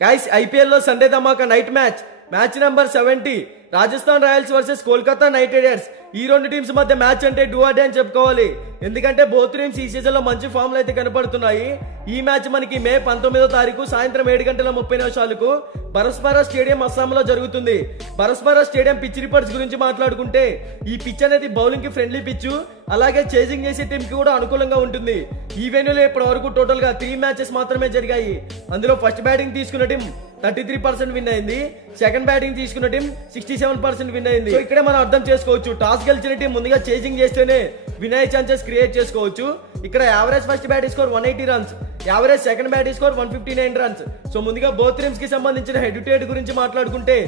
Guys IPL లో Sunday ధమాకా night match number 70 Rajasthan Royals versus Kolkata Knight Riders. ఈ రెండు టీమ్స్ మధ్య మ్యాచ్ అంటే డూ ఆర్ డే అని చెప్పుకోవాలి. ఎందుకంటే బోత్ టీమ్స్ ఈ సీజన్ లో మంచి ఫామ్ లో అయితే కనపడుతున్నాయి. ఈ మ్యాచ్ మనకి మే 19వ తారీఖు సాయంత్రం 7:30 బరస్పారా స్టేడియం అస్సాం లో జరుగుతుంది. బరస్పారా స్టేడియం పిచ్ రిపోర్ట్స్ గురించి మాట్లాడుకుంటే ఈ పిచ్ అనేది బౌలింగ్ కి ఫ్రెండ్లీ పిచ్, అలాగే చేజింగ్ చేసే టీం కి కూడా అనుకూలంగా ఉంటుంది. ఈ వెన్యూలో ఇప్పటి వరకు టోటల్ గా 3 మ్యాచెస్ మాత్రమే జరిగాయి. అందులో ఫస్ట్ బ్యాటింగ్ తీసుకున్న టీం 33% విన్ అయింది, సెకండ్ బ్యాటింగ్ తీసుకున్న టీం 67% విన్ అయింది. సో ఇక్కడ మనం అర్థం చేసుకోవచ్చు, టాస్ గెలిచిన టీం ముందుగా చేజింగ్ చేస్తేనే విన్ అయ్యే ఛాన్సెస్ క్రియేట్ చేసుకోవచ్చు. ఇక్కడ average first batting score 180 runs, average second batting score 159 runs. So ముందుగా బోత్ టీమ్స్ కి సంబంధించిన హెడ్ టు హెడ్ గురించి మాట్లాడుకుంటే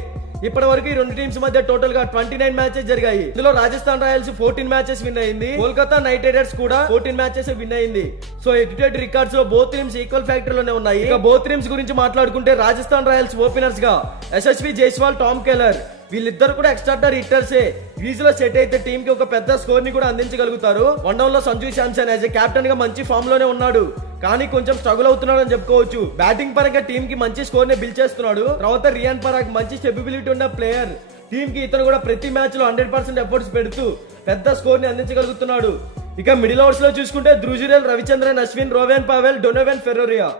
ఇప్పటి వరకు ఈ రెండు టీమ్స్ మధ్య టోటల్ గా 29 మ్యాచెస్ జరిగాయి. ఇందులో రాజస్థాన్ రాయల్స్ 14 మ్యాచెస్ విన్ అయింది, కోల్కతా నైట్ రైడర్స్ కూడా 14 మ్యాచెస్ విన్ అయింది. So head to head records లో బోత్ టీమ్స్ ఈక్వల్ ఫ్యాక్టర్ లోనే ఉన్నాయి. ఇక బోత్ టీమ్స్ గురించి మాట్లాడుకుంటే రాజస్థాన్ రాయల్స్ ఓపెనర్స్ గా యశస్వి జైస్వాల్, టామ్ కేలర్ వీళ్ళిద్దరు కూడా ఎక్స్ట్రాడనరీ హిట్టర్సే. క్రీజ్ లో సెట్ అయితే టీమ్ కి ఒక పెద్ద స్కోర్ ని కూడా అందించగలుగుతారు. వన్ డౌన్ లో Sanju Samson as a captain గా మంచి ఫామ్ లోనే ఉన్నాడు, కానీ కొంచెం స్ట్రగుల్ అవుతున్నాడు అని చెప్పుకోవచ్చు. బ్యాటింగ్ పరంగా టీమ్ కి మంచి స్కోర్ ని బిల్డ్ చేస్తున్నాడు. తర్వాత రియాన్ పరాగ్ మంచి స్టెబిలిటీ ఉన్న ప్లేయర్. టీమ్ కి ఇతను కూడా ప్రతి మ్యాచ్ లో 100% ఎఫర్ట్స్ పెడుతూ పెద్ద స్కోర్ ని అందించగలుగుతున్నాడు. ఇక మిడిల్ ఓవర్స్ లో చూసుకుంటే Dhruv, Ravichandran Ashwin, Rovman Powell, Donovan Ferreira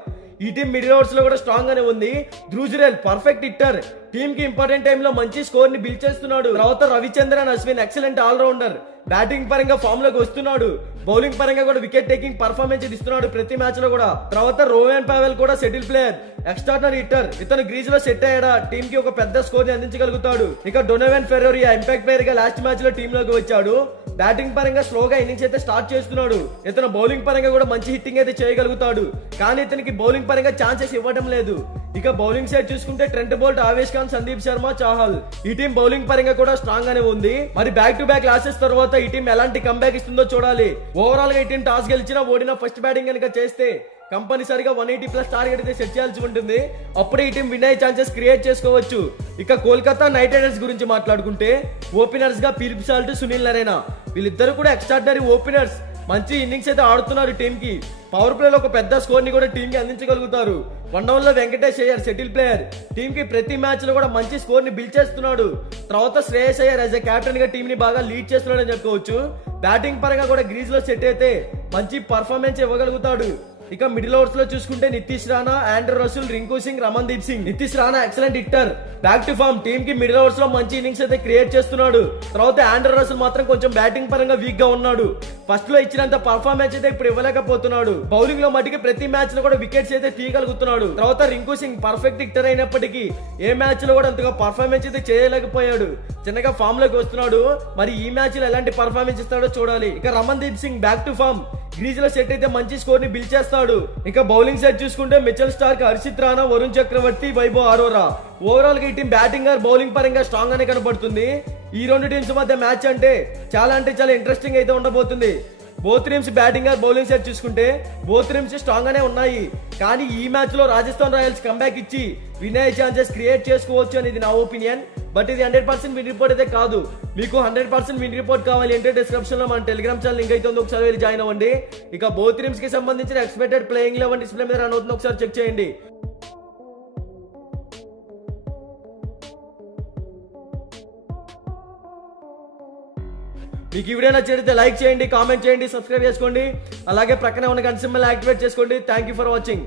ఈ టీం మిడిల్ ఓవర్స్ లో కూడా స్ట్రాంగ్ గానే ఉంది. ధ్రువ్ పర్ఫెక్ట్ హిట్టర్, టీమ్ కి ఇంపార్టెంట్ టైమ్ లో మంచి స్కోర్ ని బిల్డ్ చేస్తున్నాడు. తర్వాత Ravichandran Ashwin excellent allrounder, batting పరంగా ఫామ్ లోకి వస్తున్నాడు, బౌలింగ్ పరంగా కూడా వికెట్ టేకింగ్ పర్ఫార్మెన్స్ ఇస్తున్నాడు ప్రతి మ్యాచ్ లో కూడా. తర్వాత రోవెన్ పావెల్ కూడా సెటిల్ ప్లేయర్, ఎక్స్ట్రాడనరీ హిట్టర్. ఇతను గ్రీజ్ లో సెట్ అయ్యాడా టీమ్ కి ఒక పెద్ద స్కోర్ ని అందించగలుగుతాడు. ఇక డొనోవెన్ ఫెరోరియా ఇంపాక్ట్ ప్లేయర్ గా లాస్ట్ మ్యాచ్ లో టీమ్ లోకి వచ్చాడు. బ్యాటింగ్ పరంగా స్లోగా ఇన్నింగ్స్ అయితే స్టార్ట్ చేస్తున్నాడు. ఇతను బౌలింగ్ పరంగా కూడా మంచి హిట్టింగ్ అయితే చేయగలుగుతాడు, కానీ ఇతనికి బౌలింగ్ పరంగా ఛాన్సెస్ ఇవ్వడం లేదు. ఇక బౌలింగ్ సైడ్ చూసుకుంటే ట్రెంట్ బోల్ట్, ఆవేష్ ఖాన్, సందీప్ శర్మ, చాహల్ ఈ టీం బౌలింగ్ పరంగా కూడా స్ట్రాంగ్ గానే ఉంది. మరి బ్యాక్ టు బ్యాక్ లాసెస్ తర్వాత ఈ టీం ఎలాంటి కంబ్యాక్ ఇస్తుందో చూడాలి. ఓవరాల్ గా ఈ టీం టాస్ గెలిచినా ఓడినా ఫస్ట్ బ్యాటింగ్ కనుక చేస్తే కంపల్సరిగా 180+ టార్గెట్ అయితే సెట్ చేయాల్సి ఉంటుంది. అప్పుడే ఈ టీం విన్ అయ్యే ఛాన్సెస్ క్రియేట్ చేసుకోవచ్చు. ఇక కోల్కతా నైట్ రైడర్స్ గురించి మాట్లాడుకుంటే ఓపెనర్స్ గా పీర్ సాల్ట్, సునీల్ నరైనా వీళ్ళిద్దరు కూడా ఎక్స్ట్రాడనరీ ఓపెనర్స్. మంచి ఇన్నింగ్స్ అయితే ఆడుతున్నారు టీమ్ కి. పవర్ ప్లే లో ఒక పెద్ద స్కోర్ ని కూడా టీమ్ కి అందించగలుగుతారు. వన్ డౌన్ లో Venkatesh Iyer settle player, team కి ప్రతి మ్యాచ్ లో కూడా మంచి స్కోర్ ని బిల్డ్ చేస్తున్నాడు. తర్వాత Shreyas Iyer as a captain గా టీమ్ ని బాగా లీడ్ చేస్తున్నాడు అని చెప్పుకోవచ్చు. బ్యాటింగ్ పరంగా కూడా గ్రీజ్ లో సెట్ అయితే మంచి పర్ఫార్మెన్స్ ఇవ్వగలుగుతాడు. ఇక మిడిల్ ఓవర్స్ లో చూసుకుంటే Nitish Rana, Andre Russell, Rinku Singh, Ramandeep Singh. Nitish Rana excellent hitter, back to form, team కి మిడిల్ ఓవర్స్ లో మంచి ఇన్నింగ్స్ అయితే క్రియేట్ చేస్తున్నాడు. తర్వాత ఆండ్రూ రసూల్ మాత్రం కొంచెం బ్యాటింగ్ పరంగా వీక్ గా ఉన్నాడు. ఫస్ట్ లో ఇచ్చినంత పర్ఫార్మెన్స్ అయితే ఇప్పుడు ఇవ్వలేకపోతున్నాడు. బౌలింగ్ లో మటుకి ప్రతి మ్యాచ్ లో కూడా వికెట్స్ అయితే తీయగలుగుతున్నాడు. తర్వాత రింకు సింగ్ పర్ఫెక్ట్ హిట్టర్ అయినప్పటికీ ఏ మ్యాచ్ లో కూడా అంతగా పర్ఫార్మెన్స్ అయితే చేయలేకపోయాడు, చిన్నగా ఫామ్ లోకి వస్తున్నాడు. మరి ఈ మ్యాచ్ లో ఎలాంటి పర్ఫార్మెన్స్ ఇస్తాడో చూడాలి. ఇక Ramandeep Singh back to form, crease లో సెట్ అయితే మంచి స్కోర్ ని బిల్డ్ చేస్తాడు. ఇక బౌలింగ్ సైడ్ చూసుకుంటే Mitchell Starc, Harshit Rana, Varun Chakravarthy, Vaibhav Arora. Overall గా ఈ టీం బ్యాటింగ్ ఆర్ బౌలింగ్ పరంగా స్ట్రాంగ్ గానే కనబడుతుంది. ఈ రెండు టీమ్స్ మధ్య మ్యాచ్ అంటే చాలా ఇంట్రెస్టింగ్ అయితే ఉండబోతుంది. Both teams batting or bowling side చూసుకుంటే బోత్ టీమ్స్ స్ట్రాంగ్ గానే ఉన్నాయి, కానీ ఈ మ్యాచ్ లో రాజస్థాన్ రాయల్స్ కంబ్యాక్ ఇచ్చి విన్ అయ్యే ఛాన్సెస్ క్రియేట్ చేసుకోవచ్చు అనేది నా ఒపీనియన్. బట్ ఇది 100% విన్ రిపోర్ట్ అయితే కాదు. మీకు 100% విన్ రిపోర్ట్ కావాలి అంటే డిస్క్రిప్షన్ లో మన టెలిగ్రామ్ ఛానల్ లింక్ అయితే ఉంది, ఒకసారి వెళ్ళి జాయిన్ అవ్వండి. ఇక బోత్ టీమ్స్ కి సంబంధించిన ఎక్స్పెక్టెడ్ ప్లేయింగ్ 11 డిస్ప్లే మీద రన్ అవుతుంది, ఒకసారి చెక్ చేయండి. మీకు ఈ వీడియో నచ్చితే లైక్ చేయండి, కామెంట్ చేయండి, సబ్స్క్రైబ్ చేసుకోండి. అలాగే ప్రక్కనే ఉన్న గంట సింబల్ యాక్టివేట్ చేసుకోండి. Thank you for watching.